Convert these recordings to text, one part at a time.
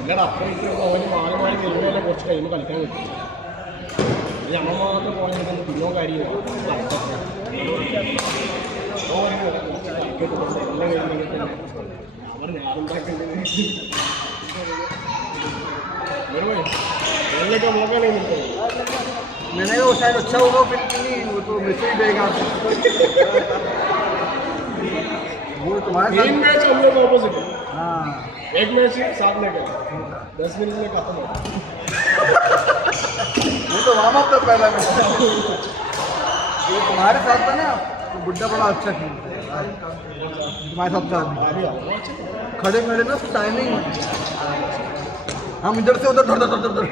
നിങ്ങളുടെ അപ്പുറത്തേക്ക് പോകാൻ മാറി മാറി വരുന്നതിനെ കുറച്ച് കഴിയുമ്പോൾ കളിക്കാൻ പറ്റും. ഈ അമ്മ മാത്രം പോകാൻ പിന്നോ കാര്യമില്ല. मैंने वो शायद अच्छा होगा फिर नहीं, वो तो मैसेज देगा वो तुम्हारे तीन मैच हम लोग ऑपोजिट है. हाँ एक मैच ही साथ में गए 10 मिनट में खत्म हो. वो तो वार्म अप था पहला मैच. वो तुम्हारे साथ था ना, तो बुड्ढा बड़ा अच्छा खेलता है तुम्हारे साथ था. खड़े खड़े ना टाइमिंग हम इधर से उधर धड़ धड़ धड़ धड़.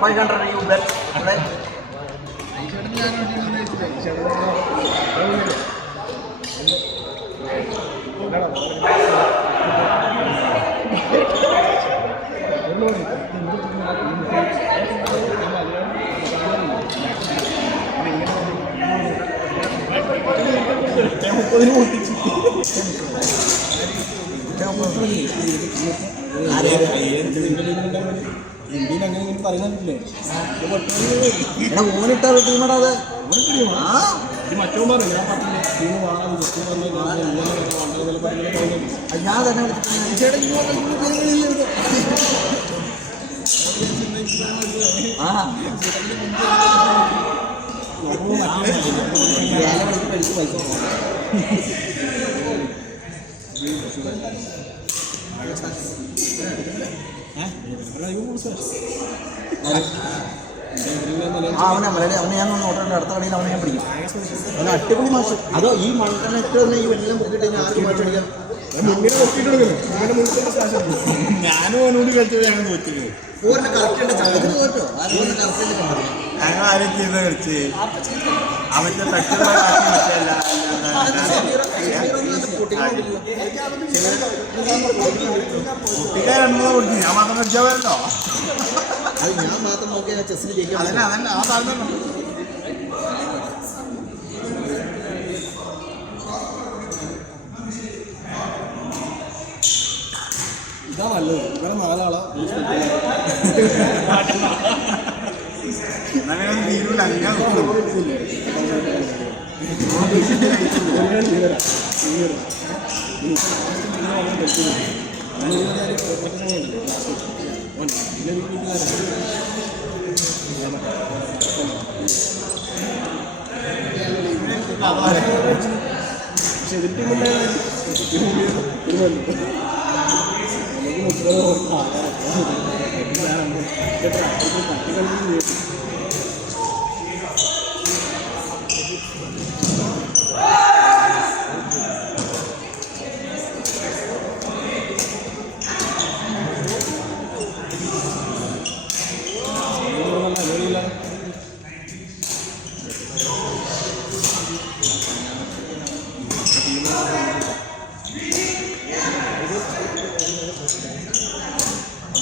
$500 you bet, right? ഇന്ത്യയിൽ അങ്ങനെ പറയുന്നില്ലേ? ഓനിട്ടാ ടീമാടാ അത്. മറ്റോ പറഞ്ഞു ഞാൻ പറഞ്ഞില്ലേ ടീം വാങ്ങാൻ ഞാൻ തന്നെ അവനെ ഞാൻ നോട്ടുണ്ട്. അടുത്ത കളിയിൽ അവനെ ഞാൻ പിടിക്കും. അവനെ അടിപൊളി മാസം. അതോ ഈ മണ്ണിട്ട് തന്നെ ഈ എല്ലാം പൊക്കിട്ട് ആർക്കും മാച്ച് അടിക്കാം. ഞാനും അവനോട് കളിച്ചത് ഞങ്ങൾ തോറ്റില്ല. കറക്റ്റ് ചങ്ങത്തിന് തോറ്റോ? കറക്റ്റ് ഞങ്ങൾ ആരും ചെയ്ത കളിച്ച് അവന്റെ തട്ടുള്ള കുട്ടിക്കാരെണ്ണോ കൊടുത്തു. ഞാൻ മാത്രം കളിച്ചാൽ വരല്ലോ. അത് ഞാൻ മാത്രം നോക്കിയാൽ ചെസ്സിന് ജയിക്കാം. അതന്നെ അതന്നെ ആ സാധനം ഇതാ നല്ലത്. ഇവിടെ 4 ആളാ തീരൂല. അങ്ങനെ പക്ഷെ എതിർ ടീമിൻ്റെ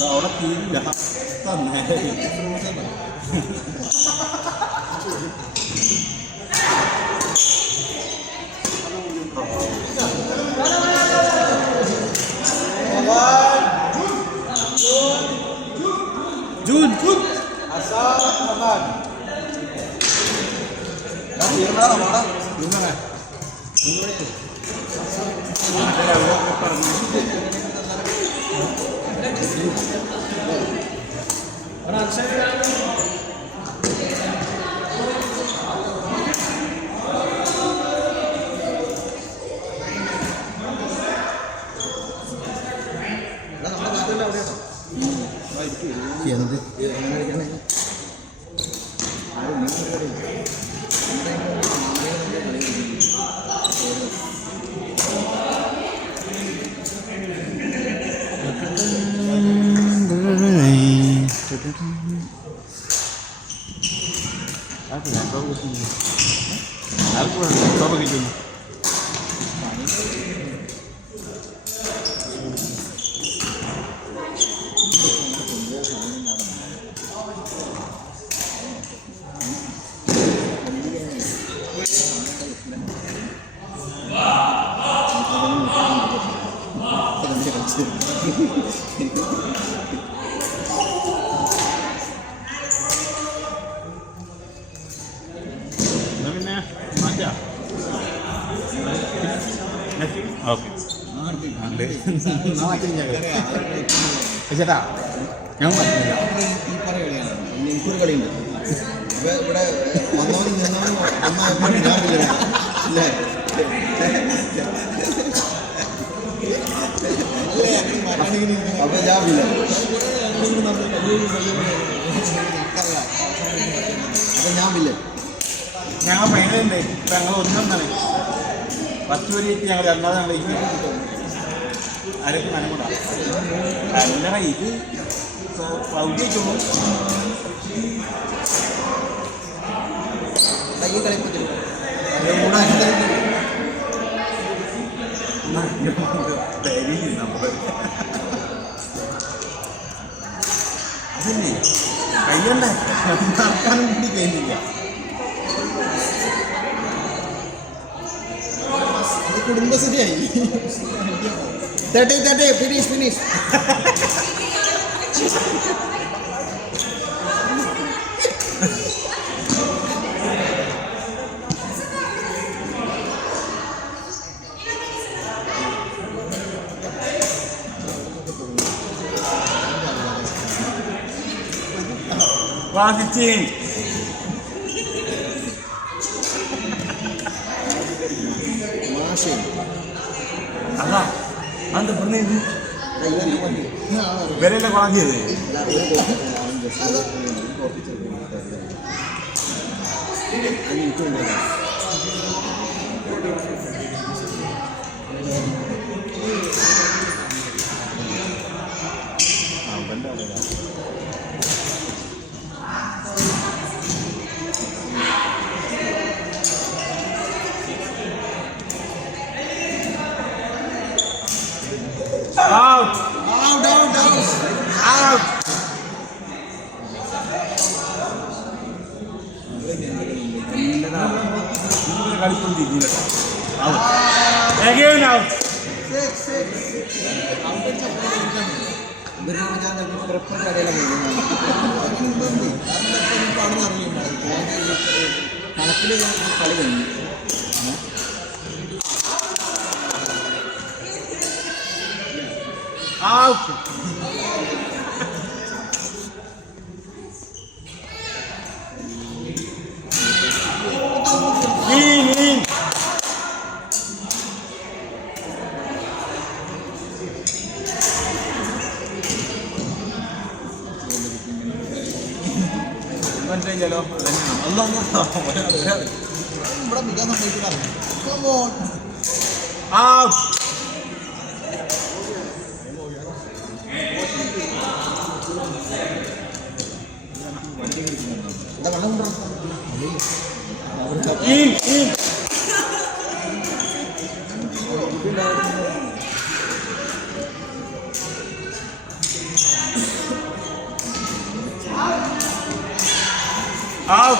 അവിടെ തീരില്ല. തന്നെ Jun asal kapan? Nanti mana? Gimana? Apa gitu? Oke. ചേട്ടാ ഞാൻ എനിക്കൊരു കളിയുണ്ട് ഇവിടെ വന്നവനും നിന്നവനും ഒന്നായപ്പോൾ ഞാൻ അപ്പൊ ഞാൻ ഇല്ല അപ്പൊ ഞാൻ ഇല്ല ഞങ്ങൾ ഫൈനലുണ്ട് ഇപ്പം ഞങ്ങൾ ഒന്നാണ് 10 വരെയെത്തി ഞങ്ങൾ രണ്ടാമത് ഞങ്ങൾ ആരൊക്കെ മനമുണ്ടാണ് അല്ല ഇത് പൗതി വെച്ചോളൂ കയ്യിൽ കളിപ്പിച്ചു അതന്നെ കയ്യണ്ട നടക്കാനും കൂടി കഴിയുന്നില്ല കുടുംബശ്രീയായി തട്ടേ ഫിനിഷ് വാസിച്ച് അതാ അത് പറഞ്ഞത് വരെയല്ലേ വാങ്ങിയത് Out! Out! Again out! കണക്കിൽ കളി കഴിഞ്ഞു Out! In! Mandrayalo. Allah. Come on. Out! In! Out!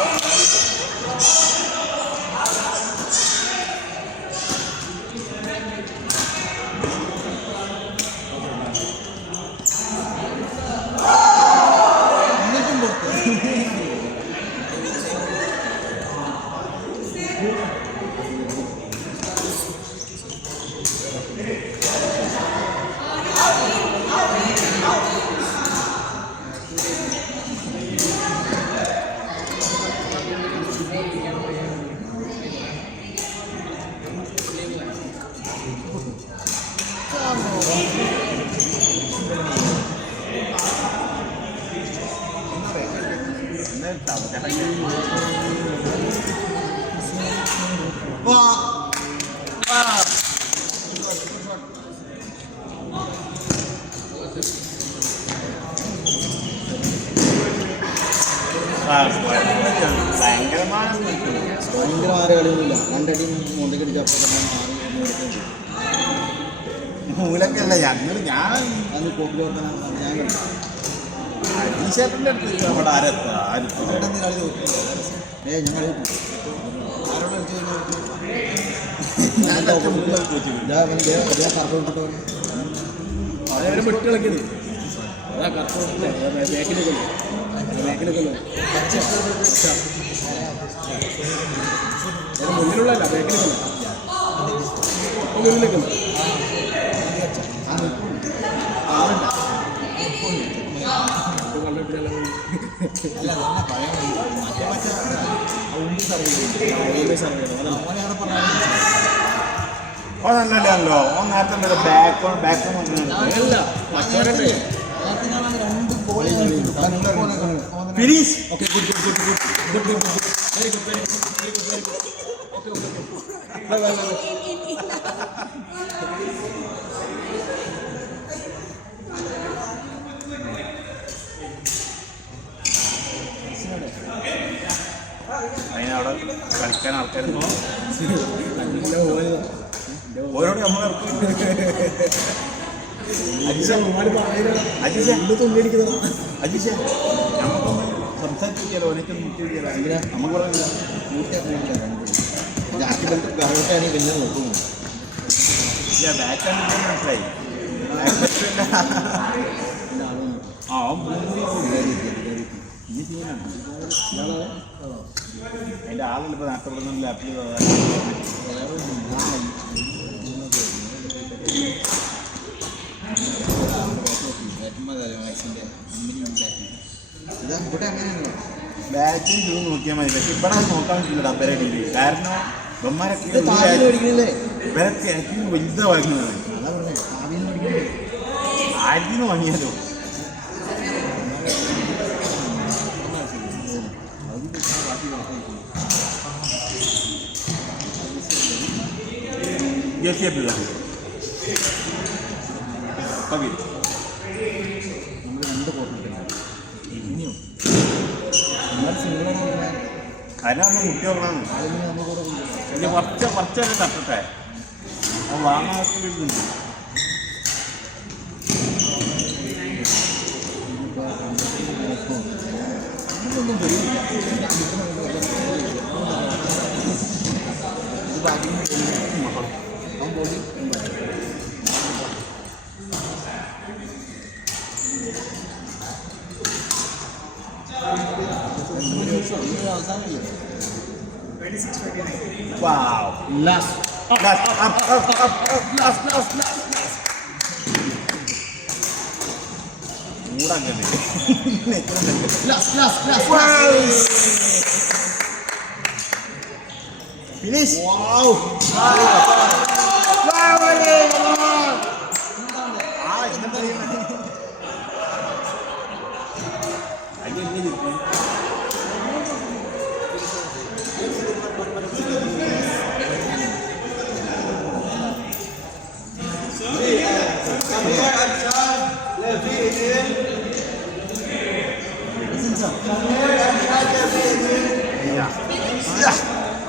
ഭയങ്കരമായ കളിയൊന്നുമില്ല. രണ്ടടി മൂന്നടി അടിച്ചപ്പോൾ മൂലക്കല്ല ഞങ്ങൾ ഞാൻ അന്ന് കോപ്പിൽ ഞാൻ കളിക്കും. ടീഷർട്ടിൻ്റെ അടുത്ത് അവിടെ ആരെത്താ ആരെത്തും അവിടെ എന്തെങ്കിലും കളി നോക്കില്ല. ഞാൻ കളി നോക്കും. ആരോട് കളിച്ചു കറക്കം അതേവരെ വിട്ട് കളിക്കുന്നത് അതാ കറക്റ്റ് ബാക്കിലേക്കല്ലോ മുന്നിലുള്ളതല്ല ബാക്കിലേക്കല്ലോ മുന്നിലേക്കല്ലോ ഓ നല്ലല്ലോ ഓ നേരത്തെ ബാക്ക് അല്ല മറ്റവരല്ലേ രണ്ട് goalie finish okay good very good അതിനവിടെ കളിക്കാൻ ആൾക്കാരുണ്ടോ ഓരോട് നമ്മൾ അജിഷ അജിഷ നമുക്കൊന്ന് സംസാരിച്ചിരിക്കാലോ എനിക്ക് മുട്ടിയിരിക്കാലോ നമുക്ക് പറഞ്ഞില്ല കറക്റ്റാണ് പിന്നെ നോക്കുന്നു. ഇല്ല ബാക്കാണ് മനസ്സിലായി ആ ഇനി ചെയ്യാനാണ് അതിൻ്റെ ആളല്ല ഇപ്പോൾ നഷ്ടപ്പെടുന്ന ലാപ്പിൽ ഇവിടെ അങ്ങനെയാണല്ലോ. ബാറ്റിങ് ചെയ്ത് നോക്കിയാൽ മതി പക്ഷെ ഇവിടെ അത് നോക്കാൻ പറ്റില്ല ഡബര രീതിയിൽ കാരണം ബൊമ്മാരൊക്കെ മേടിക്കണില്ലേ? ഇവരൊക്കെ എനിക്ക് വലുതാ വാങ്ങുന്നത് അതാ പറഞ്ഞേ ഭാവിയിൽ മേടിക്കണില്ലേ? ആദ്യം വാങ്ങിയാലോ ജെർസി അപ്പില്ല പകൽ നമ്മൾ രണ്ട് കോപ്പിട്ടുണ്ട്. ഇനിയും അതിനാണ് മുട്ടി നോക്കണം അതിന് നമ്മൾ കൂടെ കൊണ്ടുപോകും. പിന്നെ കുറച്ചൊക്കെ തട്ടട്ടെ അത് വാങ്ങാത്തിട്ടുണ്ട് ഇതൊന്നും പേടിയില്ല. ഇത് ബാറ്റിംഗ് അവൻ പോയി അവസാനമില്ല. Wow. Last. Finish. Wow.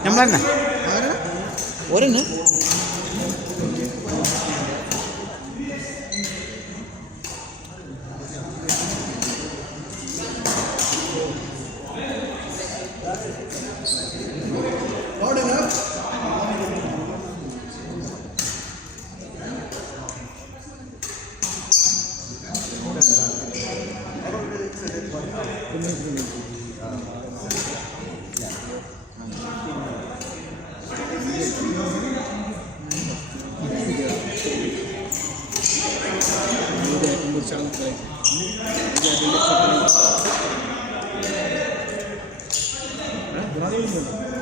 നമ്മളെന്നെ ഒരെണ്ണം Berani